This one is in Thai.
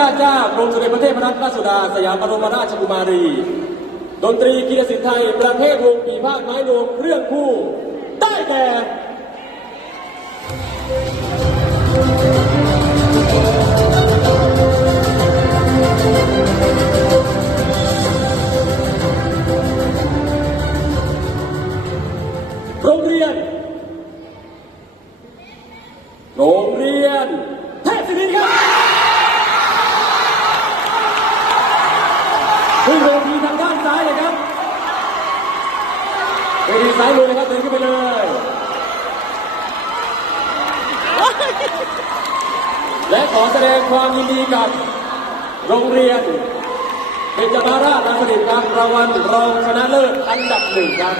ราชเจ้ากรมสมเด็จพระเทพรัตนราชสุดาสยามบรมราชกุมารี ดนตรีกีฬศิลป์ไทย ประเภทวงปีภาคไม้รวมเครื่องคู่ ได้แก่โรงเรียน โรงเรียนเทพศิรินทร์ครับ ขึ้นเวทีทางด้านซ้ายเลยครับเวทีซ้ายเลยครับเดินขึ้นไปเลยและขอแสดงความยินดีกับโรงเรียนเบญจมาราชรังสฤษดิ์ครับรางวัลรองชนะเลิศอันดับหนึ่งครับ